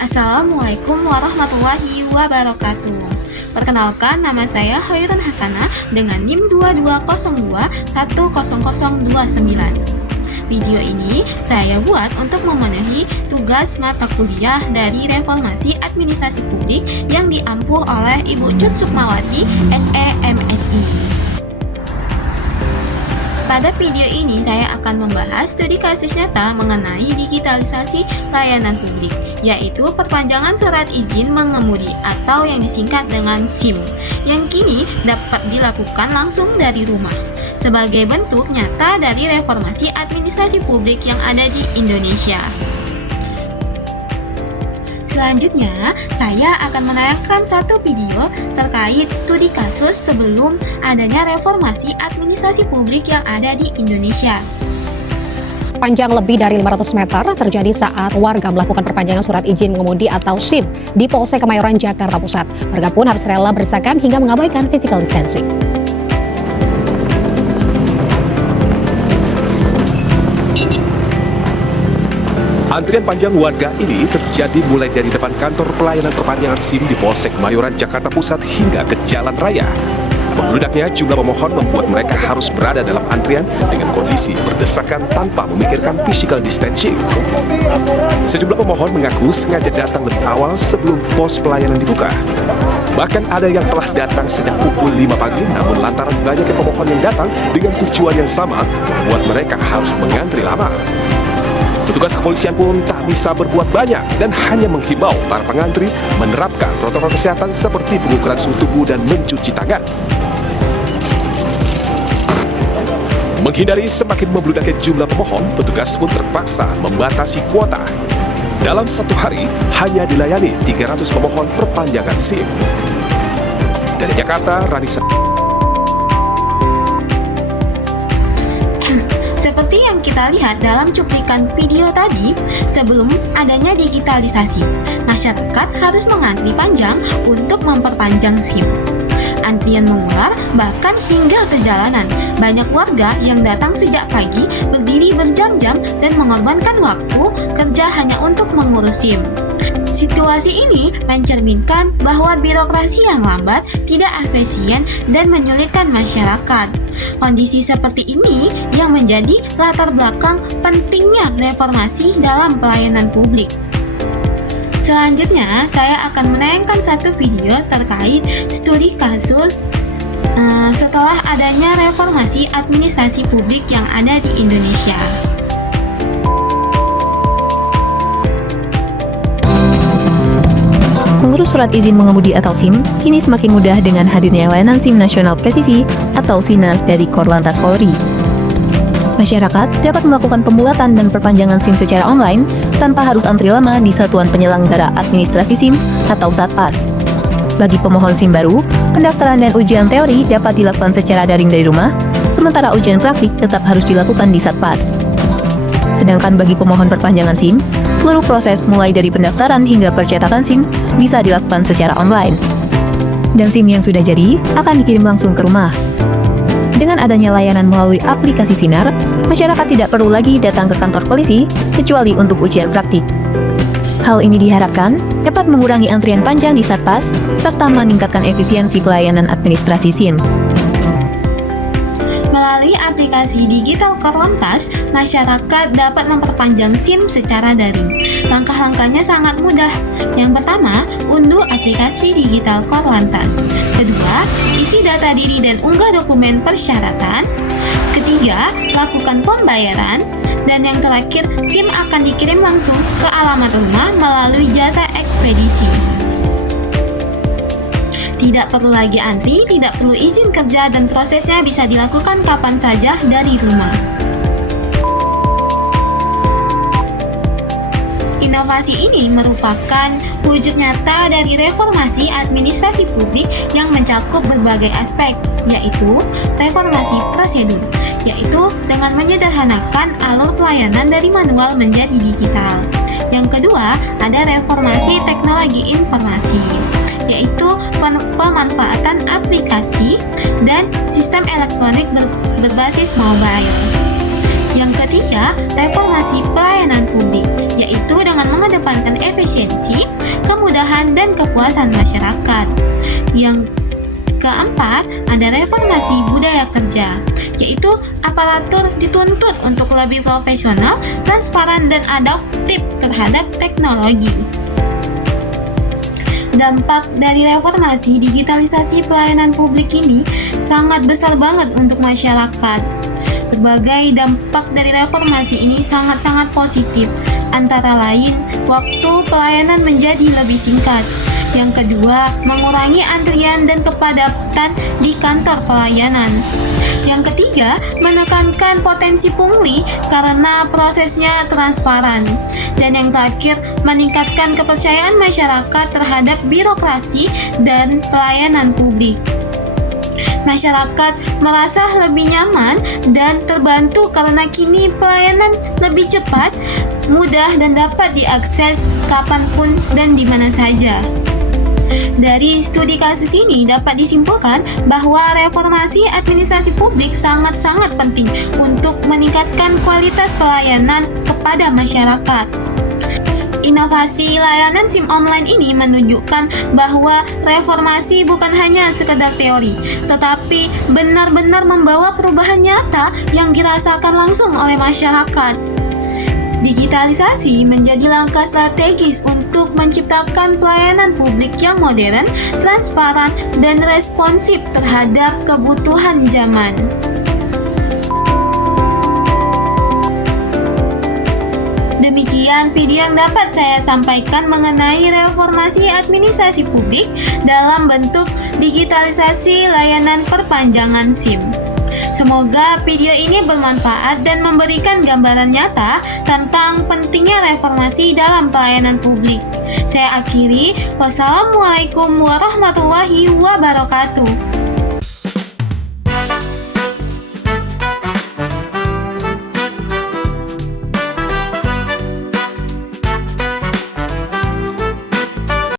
Assalamualaikum warahmatullahi wabarakatuh. Perkenalkan, nama saya Hoirun Hasanah dengan NIM 2202100029. Video ini saya buat untuk memenuhi tugas mata kuliah dari Reformasi Administrasi Publik yang diampuh oleh Ibu Cut Sukmawati, SE MSI. Pada video ini saya akan membahas studi kasus nyata mengenai digitalisasi layanan publik, yaitu perpanjangan surat izin mengemudi atau yang disingkat dengan SIM, yang kini dapat dilakukan langsung dari rumah, sebagai bentuk nyata dari reformasi administrasi publik yang ada di Indonesia. Selanjutnya, saya akan menayangkan satu video terkait studi kasus sebelum adanya reformasi administrasi publik yang ada di Indonesia. Panjang lebih dari 500 meter terjadi saat warga melakukan perpanjangan surat izin mengemudi atau SIM di Polsek Kemayoran, Jakarta Pusat. Warga pun harus rela berdesakan hingga mengabaikan physical distancing. Antrian panjang warga ini terjadi mulai dari depan kantor pelayanan perpanjangan SIM di Polsek Kemayoran, Jakarta Pusat hingga ke jalan raya. Membeludaknya jumlah pemohon membuat mereka harus berada dalam antrian dengan kondisi berdesakan tanpa memikirkan physical distancing. Sejumlah pemohon mengaku sengaja datang lebih awal sebelum pos pelayanan dibuka. Bahkan ada yang telah datang sejak pukul 5 pagi, namun lantaran banyaknya pemohon yang datang dengan tujuan yang sama, membuat mereka harus mengantri lama. Petugas kepolisian pun tak bisa berbuat banyak dan hanya menghimbau para pengantri menerapkan protokol kesehatan seperti pengukuran suhu tubuh dan mencuci tangan. Menghindari semakin membludaknya jumlah pemohon, petugas pun terpaksa membatasi kuota. Dalam satu hari, hanya dilayani 300 pemohon perpanjangan SIM. Dari Jakarta, Ranisa. Seperti yang kita lihat dalam cuplikan video tadi, sebelum adanya digitalisasi, masyarakat harus mengantri panjang untuk memperpanjang SIM. Antrian mengular bahkan hingga ke jalanan. Banyak warga yang datang sejak pagi berdiri berjam-jam dan mengorbankan waktu kerja hanya untuk mengurus SIM. Situasi ini mencerminkan bahwa birokrasi yang lambat tidak efisien dan menyulitkan masyarakat. Kondisi seperti ini yang menjadi latar belakang pentingnya reformasi dalam pelayanan publik. Selanjutnya, saya akan menayangkan satu video terkait studi kasus setelah adanya reformasi administrasi publik yang ada di Indonesia. Mengurus surat izin mengemudi atau SIM kini semakin mudah dengan hadirnya layanan SIM Nasional Presisi atau SINAR dari Korlantas Polri. Masyarakat dapat melakukan pembuatan dan perpanjangan SIM secara online tanpa harus antri lama di Satuan Penyelenggara Administrasi SIM atau Satpas. Bagi pemohon SIM baru, pendaftaran dan ujian teori dapat dilakukan secara daring dari rumah, sementara ujian praktik tetap harus dilakukan di Satpas. Sedangkan bagi pemohon perpanjangan SIM, seluruh proses mulai dari pendaftaran hingga percetakan SIM bisa dilakukan secara online. Dan SIM yang sudah jadi akan dikirim langsung ke rumah. Dengan adanya layanan melalui aplikasi SINAR, masyarakat tidak perlu lagi datang ke kantor polisi kecuali untuk ujian praktik. Hal ini diharapkan dapat mengurangi antrian panjang di Satpas serta meningkatkan efisiensi pelayanan administrasi SIM. Melalui aplikasi digital Korlantas, masyarakat dapat memperpanjang SIM secara daring. Langkah-langkahnya sangat mudah. Yang pertama, unduh aplikasi digital Korlantas. Kedua, isi data diri dan unggah dokumen persyaratan. Ketiga, lakukan pembayaran. Dan yang terakhir, SIM akan dikirim langsung ke alamat rumah melalui jasa ekspedisi. Tidak perlu lagi antri, tidak perlu izin kerja, dan prosesnya bisa dilakukan kapan saja dari rumah. Inovasi ini merupakan wujud nyata dari reformasi administrasi publik yang mencakup berbagai aspek, yaitu reformasi prosedur, yaitu dengan menyederhanakan alur pelayanan dari manual menjadi digital. Yang kedua, ada reformasi teknologi informasi, yaitu pemanfaatan aplikasi dan sistem elektronik berbasis mobile. Yang ketiga, reformasi pelayanan publik, yaitu dengan mengedepankan efisiensi, kemudahan, dan kepuasan masyarakat. Yang keempat, ada reformasi budaya kerja, yaitu aparatur dituntut untuk lebih profesional, transparan, dan adaptif terhadap teknologi. Dampak dari reformasi digitalisasi pelayanan publik ini sangat besar banget untuk masyarakat. Berbagai dampak dari reformasi ini sangat-sangat positif, antara lain waktu pelayanan menjadi lebih singkat. Yang kedua, mengurangi antrian dan kepadatan di kantor pelayanan. Yang ketiga, menekankan potensi pungli karena prosesnya transparan. Dan yang terakhir, meningkatkan kepercayaan masyarakat terhadap birokrasi dan pelayanan publik. Masyarakat merasa lebih nyaman dan terbantu karena kini pelayanan lebih cepat, mudah, dan dapat diakses kapanpun dan di mana saja. Dari studi kasus ini dapat disimpulkan bahwa reformasi administrasi publik sangat-sangat penting untuk meningkatkan kualitas pelayanan kepada masyarakat. Inovasi layanan SIM online ini menunjukkan bahwa reformasi bukan hanya sekedar teori, tetapi benar-benar membawa perubahan nyata yang dirasakan langsung oleh masyarakat. Digitalisasi menjadi langkah strategis untuk menciptakan pelayanan publik yang modern, transparan, dan responsif terhadap kebutuhan zaman. Demikian video yang dapat saya sampaikan mengenai reformasi administrasi publik dalam bentuk digitalisasi layanan perpanjangan SIM. Semoga video ini bermanfaat dan memberikan gambaran nyata tentang pentingnya reformasi dalam pelayanan publik. Saya akhiri, wassalamualaikum warahmatullahi wabarakatuh.